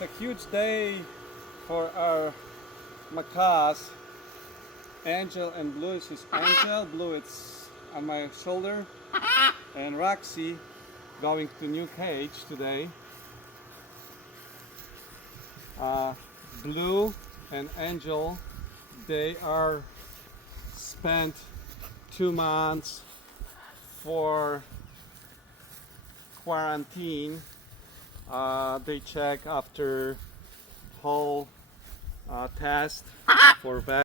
It's a huge day for our macaws. Angel and Blue is Angel. Blue it's on my shoulder. And Roxy going to new cage today. Blue and Angel, they are spent 2 months for quarantine. They check after whole test for vaccine.